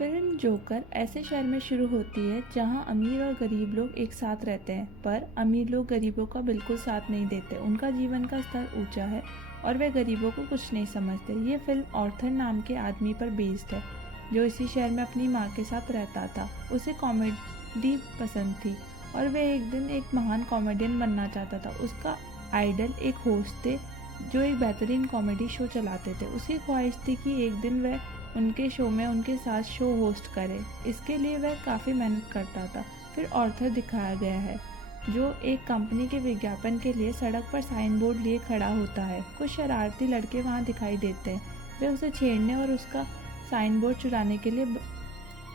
Film joker ऐसे शहर में शुरू होती है जहां अमीर और गरीब लोग एक साथ रहते हैं, पर अमीर लोग गरीबों का बिल्कुल साथ नहीं देते। उनका जीवन का स्तर ऊंचा है और वे गरीबों को कुछ नहीं समझते। ये फिल्म ऑर्थर नाम के आदमी पर बेस्ड है, जो इसी शहर में अपनी माँ के साथ रहता था। उसे कॉमेडी पसंद थी और वह एक दिन एक महान कॉमेडियन बनना चाहता था। उसका आइडल एक होस्ट थे जो एक बेहतरीन कॉमेडी शो चलाते थे। उसकी ख्वाहिश थी कि एक दिन वह उनके शो में उनके साथ शो होस्ट करे। इसके लिए वह काफ़ी मेहनत करता था। फिर ऑर्थर दिखाया गया है, जो एक कंपनी के विज्ञापन के लिए सड़क पर साइन बोर्ड लिए खड़ा होता है। कुछ शरारती लड़के वहां दिखाई देते हैं। वे उसे छेड़ने और उसका साइन बोर्ड चुराने के लिए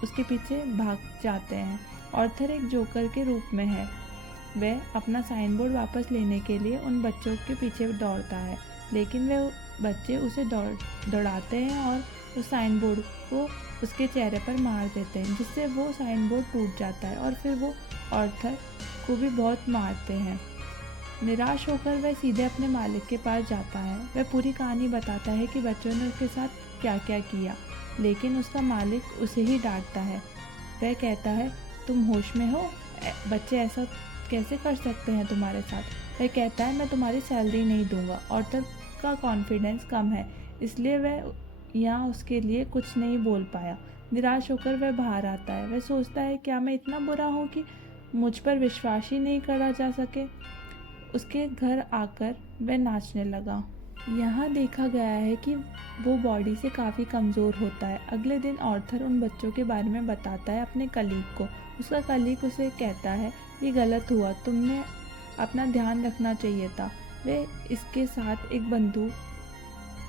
उसके पीछे भाग जाते हैं। ऑर्थर एक जोकर के रूप में है। वह अपना साइन बोर्ड वापस लेने के लिए उन बच्चों के पीछे दौड़ता है, लेकिन वे बच्चे उसे दौड़ाते हैं और उस साइन बोर्ड को उसके चेहरे पर मार देते हैं, जिससे वो साइन बोर्ड टूट जाता है और फिर वो ऑर्थर को भी बहुत मारते हैं। निराश होकर वह सीधे अपने मालिक के पास जाता है। वह पूरी कहानी बताता है कि बच्चों ने उसके साथ क्या क्या किया, लेकिन उसका मालिक उसे ही डांटता है। वह कहता है, तुम होश में हो? बच्चे ऐसा कैसे कर सकते हैं तुम्हारे साथ? वह कहता है, मैं तुम्हारी सैलरी नहीं दूंगा। ऑर्थर का कॉन्फिडेंस कम है, इसलिए वह यहाँ उसके लिए कुछ नहीं बोल पाया। निराश होकर वह बाहर आता है। वह सोचता है, क्या मैं इतना बुरा हूँ कि मुझ पर विश्वास ही नहीं करा जा सके? उसके घर आकर वह नाचने लगा। यहाँ देखा गया है कि वो बॉडी से काफ़ी कमज़ोर होता है। अगले दिन ऑर्थर उन बच्चों के बारे में बताता है अपने कलीग को। उसका कलीग उसे कहता है, ये गलत हुआ, तुमने अपना ध्यान रखना चाहिए था। वह इसके साथ एक बंदूक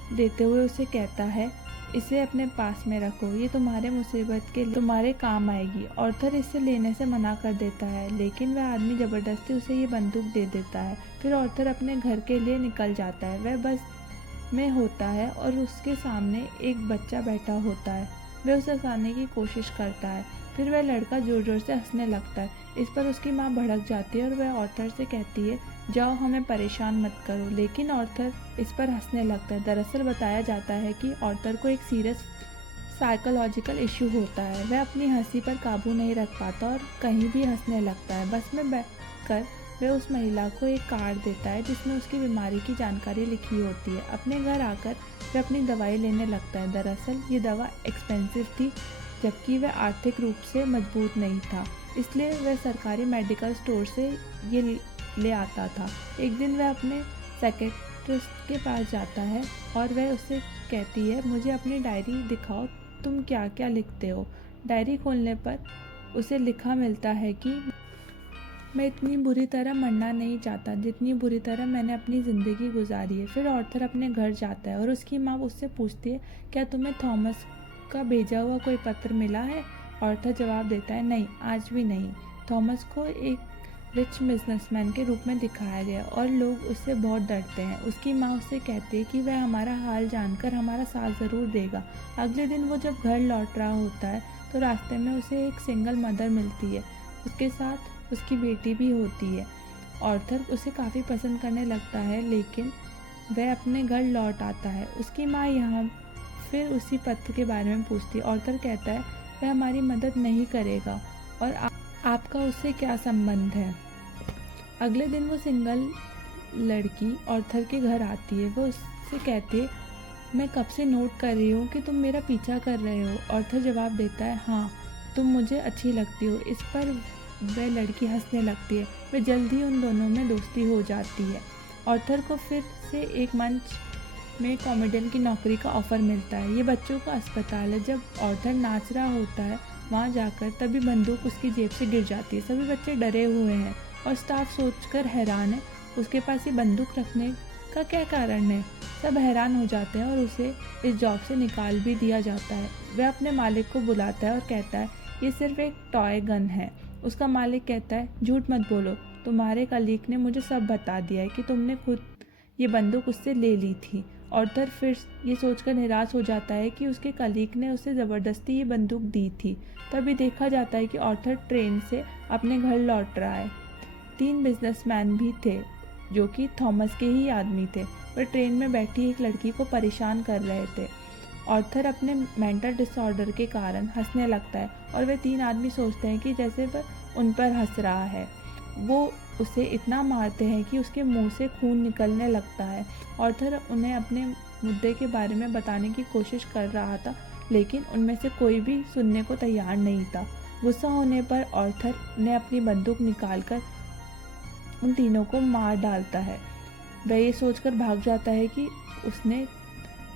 देते हुए उसे कहता है, इसे अपने पास में रखो, ये तुम्हारे मुसीबत के लिए तुम्हारे काम आएगी। ऑर्थर इसे लेने से मना कर देता है, लेकिन वह आदमी ज़बरदस्ती उसे ये बंदूक दे देता है। फिर ऑर्थर अपने घर के लिए निकल जाता है। वह बस में होता है और उसके सामने एक बच्चा बैठा होता है। वह उसे हंसाने की कोशिश करता है। फिर वह लड़का ज़ोर ज़ोर से हंसने लगता है। इस पर उसकी माँ भड़क जाती है और वह ऑर्थर से कहती है, जाओ, हमें परेशान मत करो। लेकिन ऑर्थर इस पर हंसने लगता है। दरअसल बताया जाता है कि ऑर्थर को एक सीरियस साइकोलॉजिकल इश्यू होता है। वह अपनी हंसी पर काबू नहीं रख पाता और कहीं भी हंसने लगता है। बस में बैठकर वह उस महिला को एक कार्ड देता है जिसमें उसकी बीमारी की जानकारी लिखी होती है। अपने घर आकर वह अपनी दवाई लेने लगता है। दरअसल ये दवा एक्सपेंसिव थी, जबकि वह आर्थिक रूप से मजबूत नहीं था, इसलिए वह सरकारी मेडिकल स्टोर से ये ले आता था। एक दिन वह अपने सेक्रेटरिस्ट के पास जाता है और वह उससे कहती है, मुझे अपनी डायरी दिखाओ, तुम क्या क्या लिखते हो? डायरी खोलने पर उसे लिखा मिलता है कि मैं इतनी बुरी तरह मरना नहीं चाहता जितनी बुरी तरह मैंने अपनी ज़िंदगी गुजारी है। फिर ऑर्थर अपने घर जाता है और उसकी माँ उससे पूछती है, क्या तुम्हें थॉमस का भेजा हुआ कोई पत्र मिला है? ऑर्थर जवाब देता है, नहीं, आज भी नहीं। थॉमस को एक रिच बिजनेसमैन के रूप में दिखाया गया और लोग उससे बहुत डरते हैं। उसकी माँ उससे कहती है कि वह हमारा हाल जानकर हमारा साथ ज़रूर देगा। अगले दिन वो जब घर लौट रहा होता है तो रास्ते में उसे एक सिंगल मदर मिलती है। उसके साथ उसकी बेटी भी होती है। ऑर्थर उसे काफ़ी पसंद करने लगता है, लेकिन वह अपने घर लौट आता है। उसकी माँ यहाँ फिर उसी पत्र के बारे में पूछती है। ऑर्थर कहता है, वह हमारी मदद नहीं करेगा और आपका उससे क्या संबंध है? अगले दिन वो सिंगल लड़की ऑर्थर के घर आती है। वो उससे कहती है, मैं कब से नोट कर रही हूँ कि तुम मेरा पीछा कर रहे हो। ऑर्थर जवाब देता है, हाँ, तुम मुझे अच्छी लगती हो। इस पर वह लड़की हंसने लगती है। वे जल्दी उन दोनों में दोस्ती हो जाती है। ऑर्थर को फिर से एक मंच में कॉमेडियन की नौकरी का ऑफर मिलता है। ये बच्चों का अस्पताल है। जब ऑर्थर नाच रहा होता है वहाँ जाकर, तभी बंदूक उसकी जेब से गिर जाती है। सभी बच्चे डरे हुए हैं और स्टाफ सोचकर हैरान है, उसके पास ये बंदूक रखने का क्या कारण है? सब हैरान हो जाते हैं और उसे इस जॉब से निकाल भी दिया जाता है। वह अपने मालिक को बुलाता है और कहता है, ये सिर्फ एक टॉय गन है। उसका मालिक कहता है, झूठ मत बोलो, तुम्हारे कलीग ने मुझे सब बता दिया है कि तुमने खुद ये बंदूक उससे ले ली थी। ऑर्थर फिर ये सोचकर निराश हो जाता है कि उसके कलीग ने उसे ज़बरदस्ती ये बंदूक दी थी। तभी देखा जाता है कि ऑर्थर ट्रेन से अपने घर लौट रहा है। 3 बिजनेसमैन भी थे जो कि थॉमस के ही आदमी थे। वह ट्रेन में बैठी एक लड़की को परेशान कर रहे थे। ऑर्थर अपने मेंटल डिसऑर्डर के कारण हंसने लगता है और वे 3 आदमी सोचते हैं कि जैसे वह उन पर हंस रहा है। वो उसे इतना मारते हैं कि उसके मुंह से खून निकलने लगता है। ऑर्थर उन्हें अपने मुद्दे के बारे में बताने की कोशिश कर रहा था, लेकिन उनमें से कोई भी सुनने को तैयार नहीं था। गुस्सा होने पर ऑर्थर ने अपनी बंदूक निकालकर उन तीनों को मार डालता है। वह ये सोचकर भाग जाता है कि उसने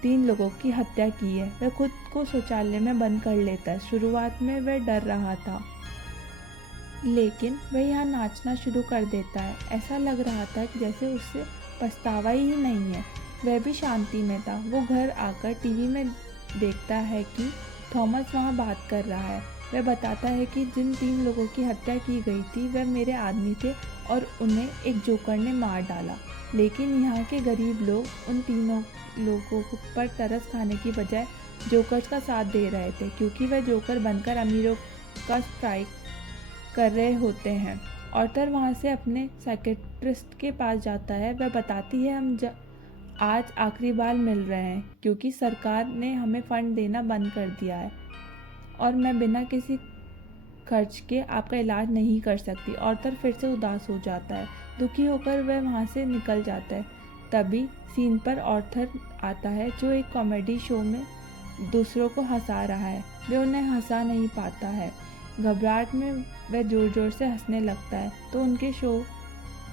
3 लोगों की हत्या की है। वह खुद को शौचालय में बंद कर लेता है। शुरुआत में वह डर रहा था, लेकिन वह यहाँ नाचना शुरू कर देता है। ऐसा लग रहा था कि जैसे उससे पछतावा ही नहीं है। वह भी शांति में था। वो घर आकर टीवी में देखता है कि थॉमस वहाँ बात कर रहा है। वह बताता है कि जिन 3 लोगों की हत्या की गई थी वह मेरे आदमी थे और उन्हें एक जोकर ने मार डाला। लेकिन यहाँ के गरीब लोग उन तीनों लोगों पर तरस खाने की बजाय जोकर्स का साथ दे रहे थे, क्योंकि वह जोकर बनकर अमीरों का स्ट्राइक कर रहे होते हैं। ऑर्थर वहाँ से अपने साइकेट्रिस्ट के पास जाता है। वह बताती है हम आज आखिरी बार मिल रहे हैं क्योंकि सरकार ने हमें फ़ंड देना बंद कर दिया है और मैं बिना किसी खर्च के आपका इलाज नहीं कर सकती। ऑर्थर फिर से उदास हो जाता है। दुखी होकर वह वहाँ से निकल जाता है। तभी सीन पर ऑर्थर आता है जो एक कॉमेडी शो में दूसरों को हंसा रहा है। वह उन्हें हंसा नहीं पाता है। घबराहट में वह ज़ोर ज़ोर से हंसने लगता है तो उनके शो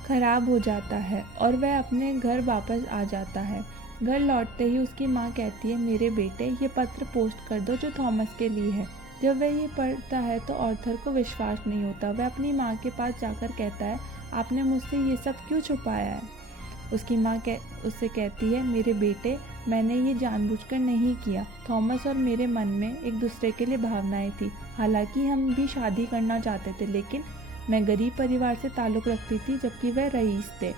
खराब हो जाता है और वह अपने घर वापस आ जाता है। घर लौटते ही उसकी माँ कहती है, मेरे बेटे, ये पत्र पोस्ट कर दो जो थॉमस के लिए है। जब वह ये पढ़ता है तो ऑर्थर को विश्वास नहीं होता। वह अपनी माँ के पास जाकर कहता है, आपने मुझसे ये सब क्यों छुपाया है? उसकी माँ उससे कहती है, मेरे बेटे, मैंने ये जानबूझकर नहीं किया। थॉमस और मेरे मन में एक दूसरे के लिए भावनाएं थी। हालांकि हम भी शादी करना चाहते थे, लेकिन मैं गरीब परिवार से ताल्लुक़ रखती थी जबकि वह रईस थे,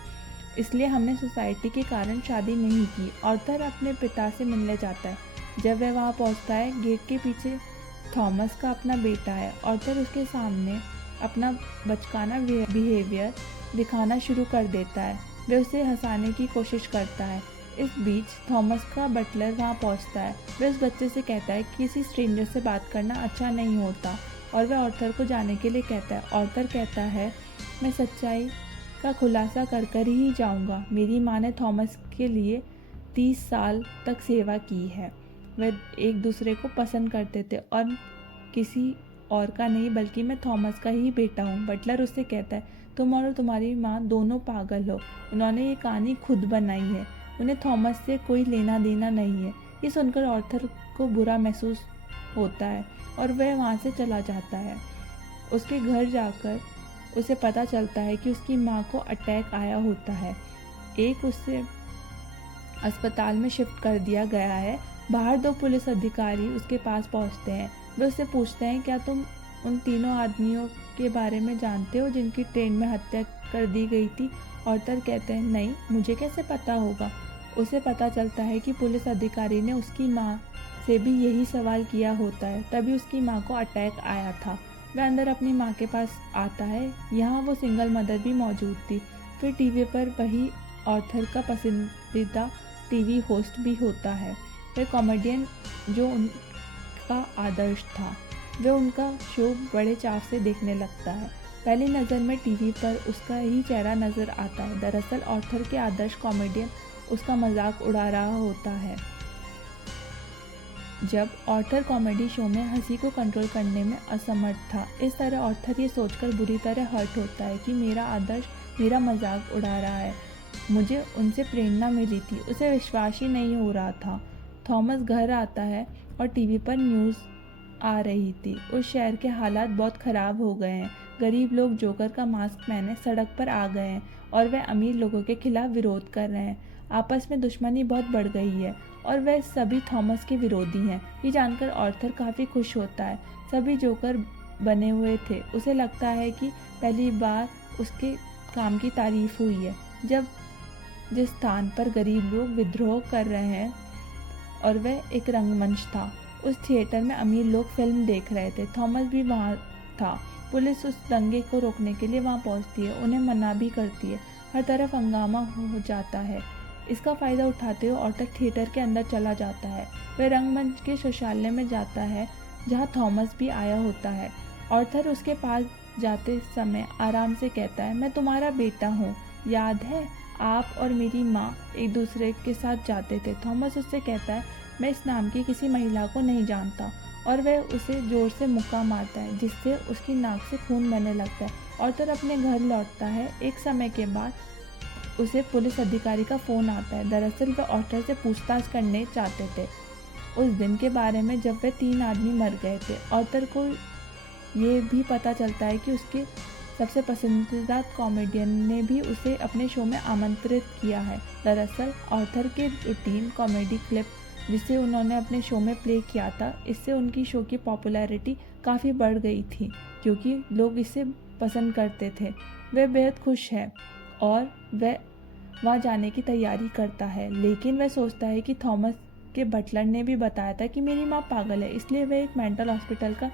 इसलिए हमने सोसाइटी के कारण शादी नहीं की। ऑर्थर अपने पिता से मिलने जाता है। जब वह वहाँ पहुँचता है, गेट के पीछे थॉमस का अपना बेटा है। ऑर्थर उसके सामने अपना बचकाना बिहेवियर दिखाना शुरू कर देता है। वह उसे हंसाने की कोशिश करता है। इस बीच थॉमस का बटलर वहाँ पहुँचता है। वह उस बच्चे से कहता है कि किसी स्ट्रेंजर से बात करना अच्छा नहीं होता और वह ऑर्थर को जाने के लिए कहता है। ऑर्थर कहता है, मैं सच्चाई का खुलासा कर ही जाऊंगा। मेरी माँ ने थॉमस के लिए 30 साल तक सेवा की है। वे एक दूसरे को पसंद करते थे और किसी और का नहीं, बल्कि मैं थॉमस का ही बेटा हूँ। बटलर उससे कहता है, तुम और तुम्हारी माँ दोनों पागल हो। उन्होंने ये कहानी खुद बनाई है। उन्हें थॉमस से कोई लेना देना नहीं है। ये सुनकर ऑर्थर को बुरा महसूस होता है और वह वहाँ से चला जाता है। उसके घर जाकर उसे पता चलता है कि उसकी माँ को अटैक आया होता है। उसे अस्पताल में शिफ्ट कर दिया गया है। बाहर 2 पुलिस अधिकारी उसके पास पहुंचते हैं। वे उससे पूछते हैं, क्या तुम उन तीनों आदमियों के बारे में जानते हो जिनकी ट्रेन में हत्या कर दी गई थी? ऑर्थर कहते हैं, नहीं, मुझे कैसे पता होगा। उसे पता चलता है कि पुलिस अधिकारी ने उसकी माँ से भी यही सवाल किया होता है। तभी उसकी माँ को अटैक आया था। वह अंदर अपनी माँ के पास आता है। यहाँ वो सिंगल मदर भी मौजूद थी। फिर टीवी पर वही ऑर्थर का पसंदीदा टीवी होस्ट भी होता है। वह कॉमेडियन जो उनका आदर्श था। वह उनका शो बड़े चाव से देखने लगता है। पहली नज़र में टीवी पर उसका ही चेहरा नज़र आता है। दरअसल ऑर्थर के आदर्श कॉमेडियन उसका मजाक उड़ा रहा होता है। जब ऑर्थर कॉमेडी शो में हंसी को कंट्रोल करने में असमर्थ था। इस तरह ऑर्थर ये सोचकर बुरी तरह हर्ट होता है कि मेरा आदर्श मेरा मजाक उड़ा रहा है। मुझे उनसे प्रेरणा मिली थी। उसे विश्वास ही नहीं हो रहा था। थॉमस घर आता है और टीवी पर न्यूज़ आ रही थी। उस शहर के हालात बहुत ख़राब हो गए हैं। गरीब लोग जोकर का मास्क पहने सड़क पर आ गए हैं और वह अमीर लोगों के खिलाफ विरोध कर रहे हैं। आपस में दुश्मनी बहुत बढ़ गई है और वह सभी थॉमस के विरोधी हैं। ये जानकर ऑर्थर काफ़ी खुश होता है। सभी जोकर बने हुए थे। उसे लगता है कि पहली बार उसके काम की तारीफ हुई है। जब जिस स्थान पर गरीब लोग विद्रोह कर रहे हैं और वह एक रंगमंच था, उस थिएटर में अमीर लोग फिल्म देख रहे थे। थॉमस भी वहाँ था। पुलिस उस दंगे को रोकने के लिए वहाँ पहुँचती है। उन्हें मना भी करती है। हर तरफ हंगामा हो जाता है। इसका फ़ायदा उठाते हुए ऑर्थर थिएटर के अंदर चला जाता है। वह रंगमंच के शौचालय में जाता है जहाँ थॉमस भी आया होता है। ऑर्थर उसके पास जाते समय आराम से कहता है, मैं तुम्हारा बेटा हूँ, याद है आप और मेरी माँ एक दूसरे के साथ जाते थे। थॉमस उससे कहता है, मैं इस नाम की किसी महिला को नहीं जानता, और वह उसे जोर से मुक्का मारता है जिससे उसकी नाक से खून बहने लगता है। ऑर्थर अपने घर लौटता है। एक समय के बाद उसे पुलिस अधिकारी का फ़ोन आता है। दरअसल वह ऑर्थर से पूछताछ करने चाहते थे उस दिन के बारे में जब वे 3 आदमी मर गए थे। ऑर्थर को ये भी पता चलता है कि उसके सबसे पसंदीदा कॉमेडियन ने भी उसे अपने शो में आमंत्रित किया है। दरअसल ऑर्थर के रूटीन कॉमेडी क्लिप जिसे उन्होंने अपने शो में प्ले किया था, इससे उनकी शो की पॉपुलैरिटी काफ़ी बढ़ गई थी क्योंकि लोग इसे पसंद करते थे। वह बेहद खुश है और वह वहाँ जाने की तैयारी करता है, लेकिन वह सोचता है कि थॉमस के बटलर ने भी बताया था कि मेरी माँ पागल है, इसलिए वह एक मेंटल हॉस्पिटल का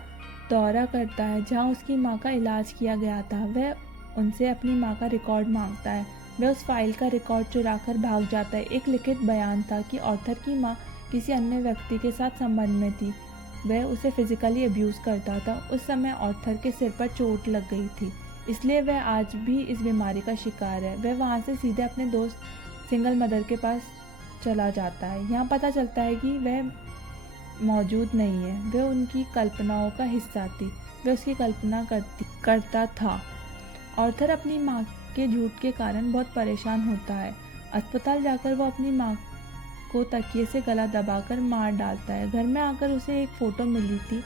दौरा करता है जहाँ उसकी माँ का इलाज किया गया था। वह उनसे अपनी माँ का रिकॉर्ड मांगता है। वह उस फाइल का रिकॉर्ड चुरा कर भाग जाता है। एक लिखित बयान था कि ऑर्थर की माँ किसी अन्य व्यक्ति के साथ संबंध में थी। वह उसे फिजिकली अब्यूज़ करता था। उस समय ऑर्थर के सिर पर चोट लग गई थी, इसलिए वह आज भी इस बीमारी का शिकार है। वह वहाँ से सीधे अपने दोस्त सिंगल मदर के पास चला जाता है। यहाँ पता चलता है कि वह मौजूद नहीं है, वह उनकी कल्पनाओं का हिस्सा थी। वह उसकी कल्पना करता था। ऑर्थर अपनी माँ के झूठ के कारण बहुत परेशान होता है। अस्पताल जाकर वो अपनी माँ को तकिए से गला दबाकर मार डालता है। घर में आकर उसे एक फ़ोटो मिली थी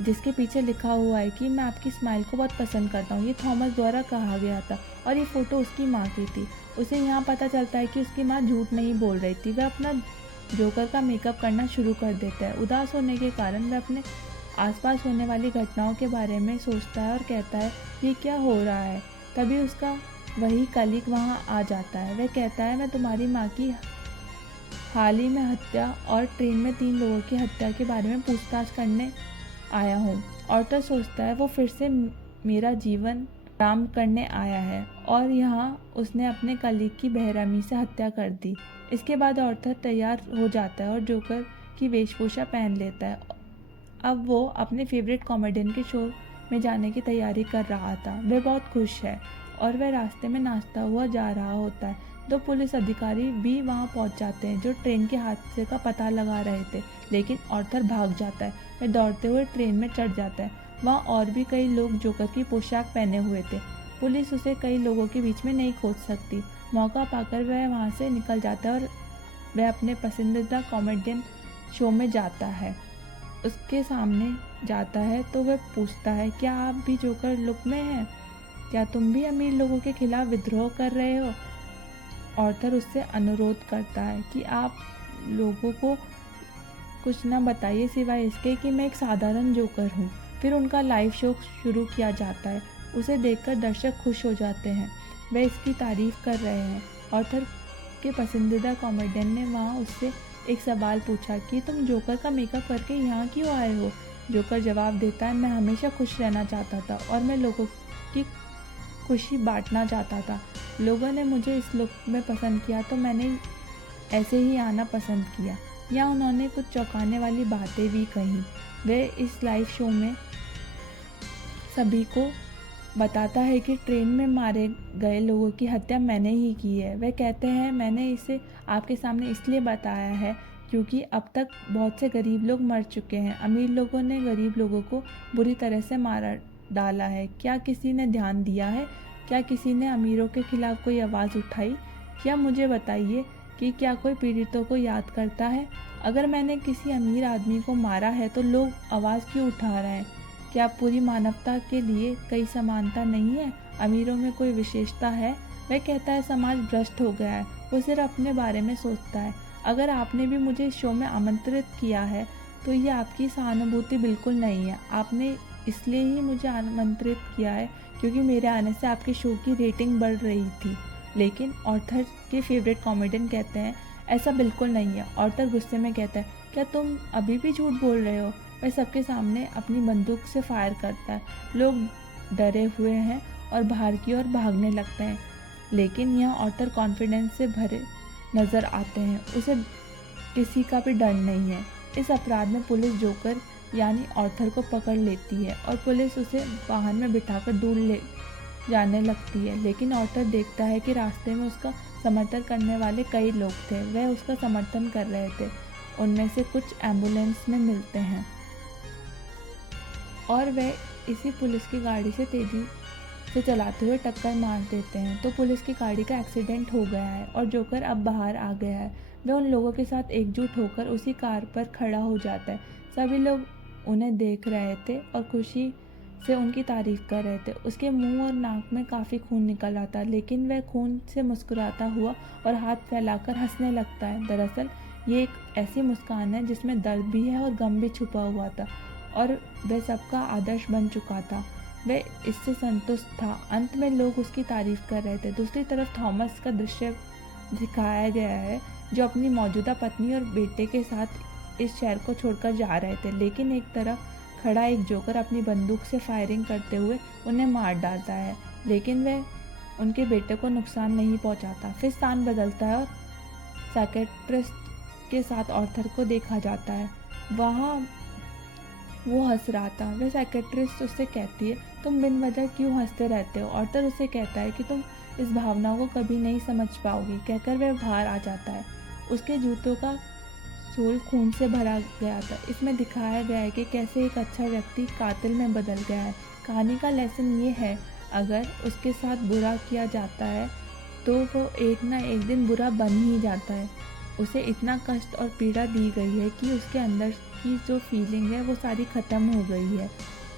जिसके पीछे लिखा हुआ है कि मैं आपकी स्माइल को बहुत पसंद करता हूँ। ये थॉमस द्वारा कहा गया था और ये फ़ोटो उसकी माँ की थी। उसे यहाँ पता चलता है कि उसकी माँ झूठ नहीं बोल रही थी। वह अपना जोकर का मेकअप करना शुरू कर देता है। उदास होने के कारण वह अपने आसपास होने वाली घटनाओं के बारे में सोचता है और कहता है, ये क्या हो रहा है। तभी उसका वही कलीग वहाँ आ जाता है। वह कहता है, मैं तुम्हारी माँ की हाल ही में हत्या और ट्रेन में 3 लोगों की हत्या के बारे में पूछताछ करने आया हूँ। ऑर्थर सोचता है वो फिर से मेरा जीवन आराम करने आया है और यहाँ उसने अपने कलीग की बेरहमी से हत्या कर दी। इसके बाद ऑर्थर तैयार हो जाता है और जोकर की वेशभूषा पहन लेता है। अब वो अपने फेवरेट कॉमेडियन के शो में जाने की तैयारी कर रहा था। वह बहुत खुश है और वह रास्ते में नाचता हुआ जा रहा होता है। 2 पुलिस अधिकारी भी वहाँ पहुँच जाते हैं जो ट्रेन के हादसे का पता लगा रहे थे, लेकिन ऑर्थर भाग जाता है। वह दौड़ते हुए ट्रेन में चढ़ जाता है। वहाँ और भी कई लोग जोकर की पोशाक पहने हुए थे। पुलिस उसे कई लोगों के बीच में नहीं खोज सकती। मौका पाकर वह वहाँ से निकल जाता है और वह अपने पसंदीदा कॉमेडियन शो में जाता है। उसके सामने जाता है तो वह पूछता है, क्या आप भी जोकर लुक में हैं? क्या तुम भी अमीर लोगों के खिलाफ विद्रोह कर रहे हो? ऑर्थर उससे अनुरोध करता है कि आप लोगों को कुछ ना बताइए सिवाय इसके कि मैं एक साधारण जोकर हूँ। फिर उनका लाइव शो शुरू किया जाता है। उसे देखकर दर्शक खुश हो जाते हैं। वह इसकी तारीफ कर रहे हैं। ऑर्थर के पसंदीदा कॉमेडियन ने वहाँ उससे एक सवाल पूछा कि तुम जोकर का मेकअप करके यहाँ क्यों आए हो? जोकर जवाब देता है, मैं हमेशा खुश रहना चाहता था और मैं लोगों की खुशी बांटना चाहता था। लोगों ने मुझे इस लुक में पसंद किया तो मैंने ऐसे ही आना पसंद किया। या उन्होंने कुछ चौंकाने वाली बातें भी कही। वह इस लाइव शो में सभी को बताता है कि ट्रेन में मारे गए लोगों की हत्या मैंने ही की है। वह कहते हैं, मैंने इसे आपके सामने इसलिए बताया है क्योंकि अब तक बहुत से गरीब लोग मर चुके हैं। अमीर लोगों ने गरीब लोगों को बुरी तरह से मार डाला है। क्या किसी ने ध्यान दिया है? क्या किसी ने अमीरों के खिलाफ कोई आवाज़ उठाई? क्या मुझे बताइए कि क्या कोई पीड़ितों को याद करता है? अगर मैंने किसी अमीर आदमी को मारा है तो लोग आवाज़ क्यों उठा रहे हैं? क्या पूरी मानवता के लिए कई समानता नहीं है? अमीरों में कोई विशेषता है? वह कहता है समाज भ्रष्ट हो गया है। वो सिर्फ अपने बारे में सोचता है। अगर आपने भी मुझे इस शो में आमंत्रित किया है तो ये आपकी सहानुभूति बिल्कुल नहीं है। आपने इसलिए ही मुझे आमंत्रित किया है क्योंकि मेरे आने से आपके शो की रेटिंग बढ़ रही थी। लेकिन ऑर्थर के फेवरेट कॉमेडियन कहते हैं, ऐसा बिल्कुल नहीं है। ऑर्थर गुस्से में कहता है, क्या तुम अभी भी झूठ बोल रहे हो? वह सबके सामने अपनी बंदूक से फायर करता है। लोग डरे हुए हैं और बाहर की ओर भागने लगते हैं। लेकिन यहाँ ऑर्थर कॉन्फिडेंस से भरे नज़र आते हैं। उसे किसी का भी डर नहीं है। इस अपराध में पुलिस जोकर यानी ऑर्थर को पकड़ लेती है और पुलिस उसे वाहन में बिठाकर दूर ले जाने लगती है। लेकिन ऑर्थर देखता है कि रास्ते में उसका समर्थन करने वाले कई लोग थे। वह उसका समर्थन कर रहे थे। उनमें से कुछ एम्बुलेंस में मिलते हैं और वह इसी पुलिस की गाड़ी से तेज़ी से चलाते हुए टक्कर मार देते हैं। तो पुलिस की गाड़ी का एक्सीडेंट हो गया है और जोकर अब बाहर आ गया है। वह उन लोगों के साथ एकजुट होकर उसी कार पर खड़ा हो जाता है। सभी लोग उन्हें देख रहे थे और खुशी से उनकी तारीफ कर रहे थे। उसके मुंह और नाक में काफ़ी खून निकल आता, लेकिन वह खून से मुस्कुराता हुआ और हाथ फैलाकर हंसने लगता है। दरअसल ये एक ऐसी मुस्कान है जिसमें दर्द भी है और गम भी छुपा हुआ था और वह सबका आदर्श बन चुका था। वह इससे संतुष्ट था। अंत में लोग उसकी तारीफ कर रहे थे। दूसरी तरफ थॉमस का दृश्य दिखाया गया है जो अपनी मौजूदा पत्नी और बेटे के साथ इस शहर को छोड़कर जा रहे थे, लेकिन एक तरफ खड़ा एक जोकर अपनी बंदूक से फायरिंग करते हुए उन्हें मार डालता है, लेकिन वह उनके बेटे को नुकसान नहीं पहुंचाता। फिर स्थान बदलता है और साइकेट्रिस्ट के साथ ऑर्थर को देखा जाता है। वहाँ वो हंस रहा था। वह साइकेट्रिस्ट उससे कहती है, तुम बिन वजह क्यों हंसते रहते हो? ऑर्थर उससे कहता है कि तुम इस भावना को कभी नहीं समझ पाओगी। कहकर वह बाहर आ जाता है। उसके जूतों का सोल खून से भरा गया था। इसमें दिखाया गया है कि कैसे एक अच्छा व्यक्ति कातिल में बदल गया है। कहानी का लेसन ये है, अगर उसके साथ बुरा किया जाता है तो वो एक ना एक दिन बुरा बन ही जाता है। उसे इतना कष्ट और पीड़ा दी गई है कि उसके अंदर की जो फीलिंग है वो सारी ख़त्म हो गई है।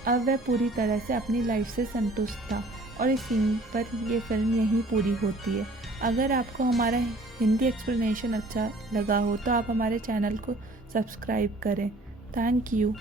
अब वह पूरी तरह से अपनी लाइफ से संतुष्ट था और इस सीन पर ये फिल्म यहीं पूरी होती है। अगर आपको हमारा हिंदी एक्सप्लेनेशन अच्छा लगा हो तो आप हमारे चैनल को सब्सक्राइब करें। Thank you.